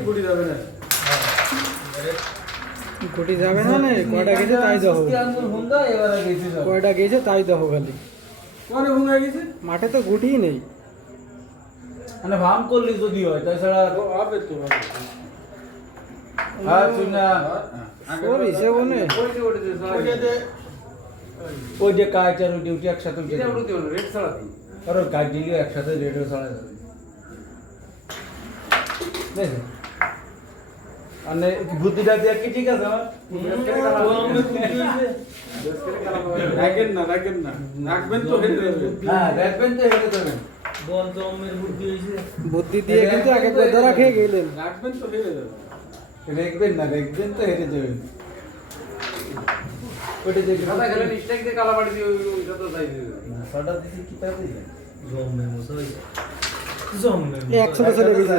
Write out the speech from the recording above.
গুটি যাবে না? গুটি যাবে না নে কয়টা গেছে তাই কয়টা গেছে তাই খালি। কোনে ভুঙ্গা গেছে? মাঠে তো গুটিই নেই। মানে ভাম করলি যদি হয় তাছাড়া আবে তো হ্যাঁ না ওর হিসেব ওই যে ওটা যে ওই যে দে ওই যে কাজ আর ডিউটি একসাথে হবে আর কাজ দিলেও একসাথে রেডিও ছাড়া যাবে দেখো আর নে- কি বুদ্ধিটা দিয়ে কি ঠিক আছে রাখেন না রাখেন না। রাখবেন তো হেরে হ্যাঁ দেখবেন তো হেরে দেবেন বুদ্ধি দিয়ে কিন্তু আগে ধরা খেয়ে গেলেন। রাখবেন তো হেরে যাবে দেখবেন না দেখবেন তো হেরে দেবেন ওটা যে সাদা খেলে মিস্টেক দিয়ে কালাবাড়ি দিয়ে ওই ওইটা তো দিয়ে দেবে। ছটা দিছি কি তা দিছি এই একসাথে চলে গেছে